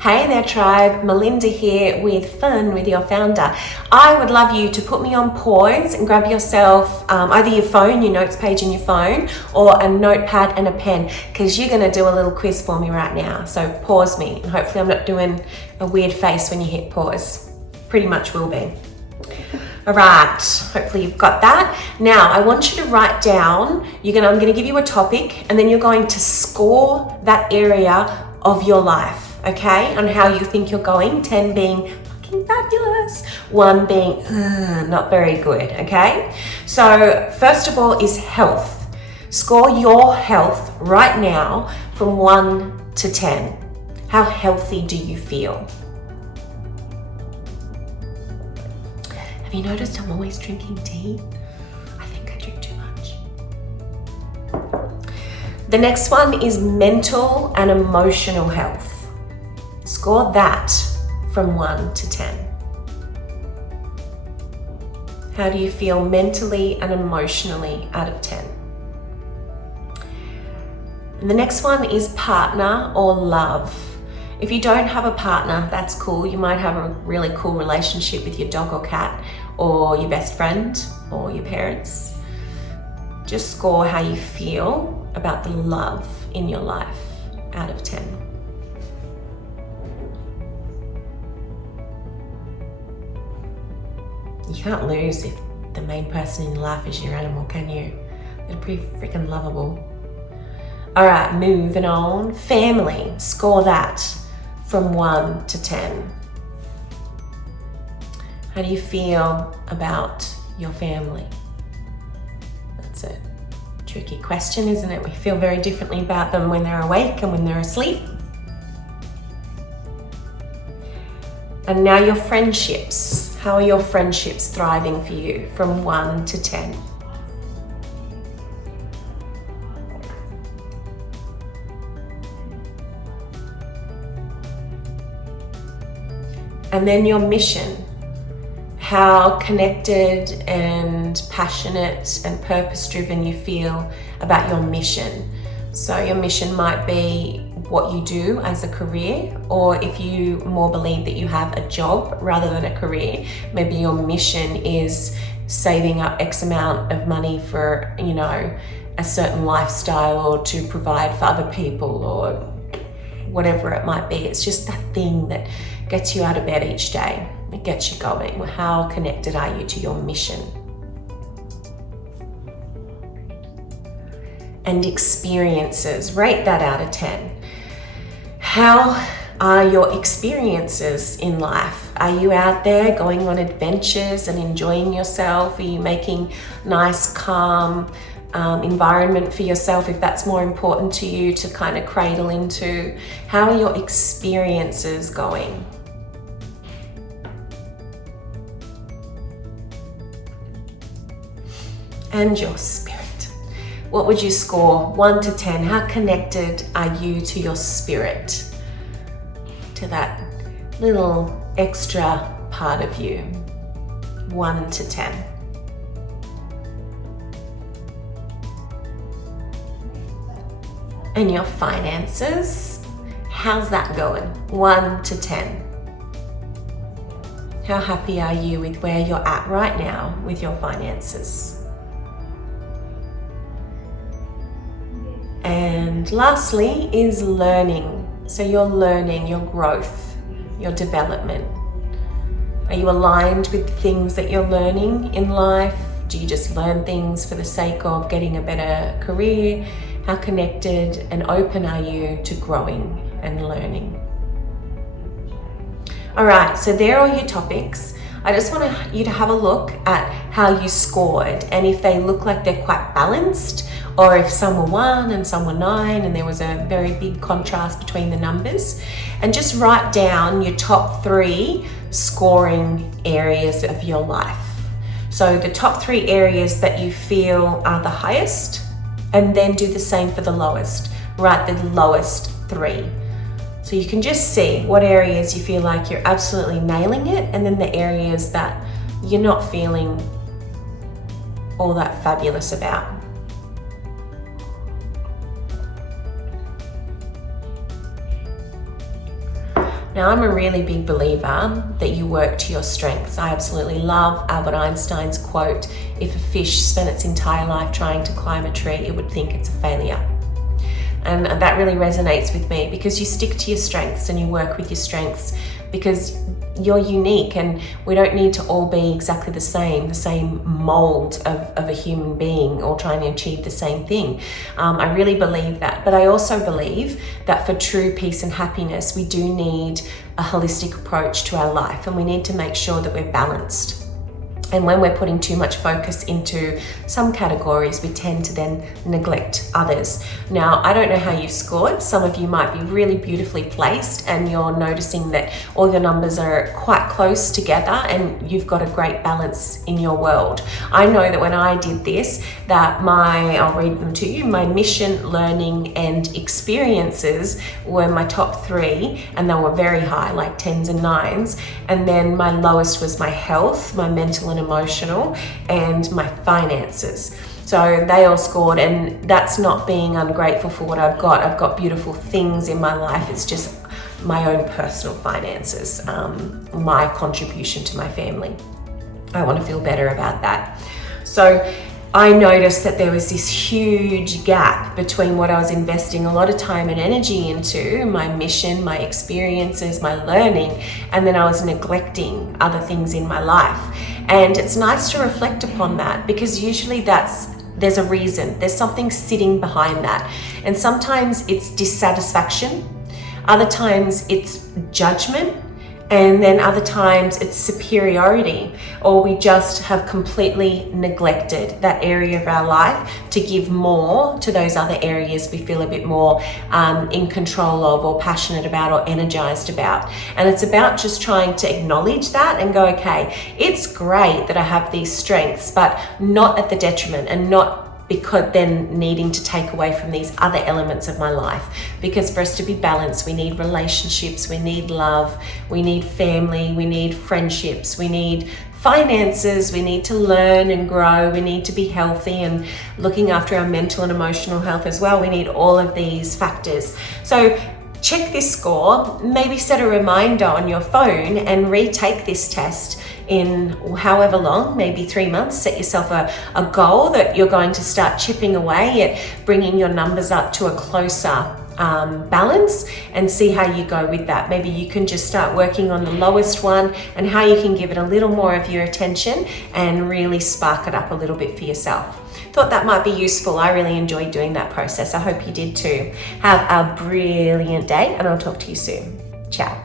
Hey there tribe, Melinda here with Fun with Your Founder. I would love you to put me on pause and grab yourself either your phone, your notes page in your phone, or a notepad and a pen, because you're gonna do a little quiz for me right now. So pause me, and hopefully I'm not doing a weird face when you hit pause. Pretty much will be. All right, hopefully you've got that. Now, I want you to write down, I'm gonna give you a topic, and then you're going to score that area of your life. Okay, on how you think you're going, 10 being fucking fabulous, 1 being not very good, okay? So first of all is health. Score your health right now from 1 to 10. How healthy do you feel? Have you noticed I'm always drinking tea? I think I drink too much. The next one is mental and emotional health. Score that from 1 to 10. How do you feel mentally and emotionally out of 10? And the next one is partner or love. If you don't have a partner, that's cool. You might have a really cool relationship with your dog or cat, or your best friend, or your parents. Just score how you feel about the love in your life out of 10. You can't lose if the main person in your life is your animal, can you? They're pretty freaking lovable. All right, moving on. Family, score that from 1 to 10. How do you feel about your family? That's a tricky question, isn't it? We feel very differently about them when they're awake and when they're asleep. And now your friendships. How are your friendships thriving for you from 1 to 10? And then your mission. How connected and passionate and purpose-driven you feel about your mission. So your mission might be what you do as a career, or if you more believe that you have a job rather than a career, maybe your mission is saving up X amount of money for, a certain lifestyle, or to provide for other people, or whatever it might be. It's just that thing that gets you out of bed each day. It gets you going. How connected are you to your mission? And experiences, rate that out of 10. How are your experiences in life? Are you out there going on adventures and enjoying yourself? Are you making nice, calm environment for yourself, if that's more important to you to kind of cradle into? How are your experiences going? And your spirit. What would you score 1 to 10? How connected are you to your spirit? To that little extra part of you? 1 to 10. And your finances? How's that going? 1 to 10. How happy are you with where you're at right now with your finances? And lastly is learning. So your learning, your growth, your development. Are you aligned with the things that you're learning in life? Do you just learn things for the sake of getting a better career? How connected and open are you to growing and learning? All right, so there are your topics. I just want you to have a look at how you scored, and if they look like they're quite balanced, or if some were 1 and some were 9 and there was a very big contrast between the numbers. And just write down your top 3 scoring areas of your life. So the top 3 areas that you feel are the highest, and then do the same for the lowest. Write the lowest 3. So you can just see what areas you feel like you're absolutely nailing it, and then the areas that you're not feeling all that fabulous about. Now, I'm a really big believer that you work to your strengths. I absolutely love Albert Einstein's quote, if a fish spent its entire life trying to climb a tree, it would think it's a failure. And that really resonates with me, because you stick to your strengths and you work with your strengths, because you're unique and we don't need to all be exactly the same mold of a human being, all trying to achieve the same thing. I really believe that. But I also believe that for true peace and happiness, we do need a holistic approach to our life, and we need to make sure that we're balanced. And when we're putting too much focus into some categories, we tend to then neglect others. Now, I don't know how you've scored. Some of you might be really beautifully placed and you're noticing that all your numbers are quite close together and you've got a great balance in your world. I know that when I did this, that I'll read them to you, my mission, learning, and experiences were my top 3, and they were very high, like 10s and 9s. And then my lowest was my health, my mental and emotional, and my finances. So they all scored, and that's not being ungrateful for what I've got. I've got beautiful things in my life. It's just my own personal finances, my contribution to my family. I want to feel better about that. So I noticed that there was this huge gap between what I was investing a lot of time and energy into, my mission, my experiences, my learning, and then I was neglecting other things in my life. And it's nice to reflect upon that, because usually there's a reason, there's something sitting behind that. And sometimes it's dissatisfaction, other times it's judgment, and then other times it's superiority, or we just have completely neglected that area of our life to give more to those other areas we feel a bit more in control of, or passionate about, or energized about. And it's about just trying to acknowledge that and go, okay, it's great that I have these strengths, but not at the detriment, and not because then needing to take away from these other elements of my life. Because for us to be balanced, we need relationships, we need love, we need family, we need friendships, we need finances, we need to learn and grow, we need to be healthy and looking after our mental and emotional health as well. We need all of these factors. So check this score, maybe set a reminder on your phone and retake this test in however long, maybe 3 months. Set yourself a goal that you're going to start chipping away at bringing your numbers up to a closer balance, and see how you go with that. Maybe you can just start working on the lowest one and how you can give it a little more of your attention and really spark it up a little bit for yourself. Thought that might be useful. I really enjoyed doing that process. I hope you did too. Have a brilliant day, and I'll talk to you soon. Ciao.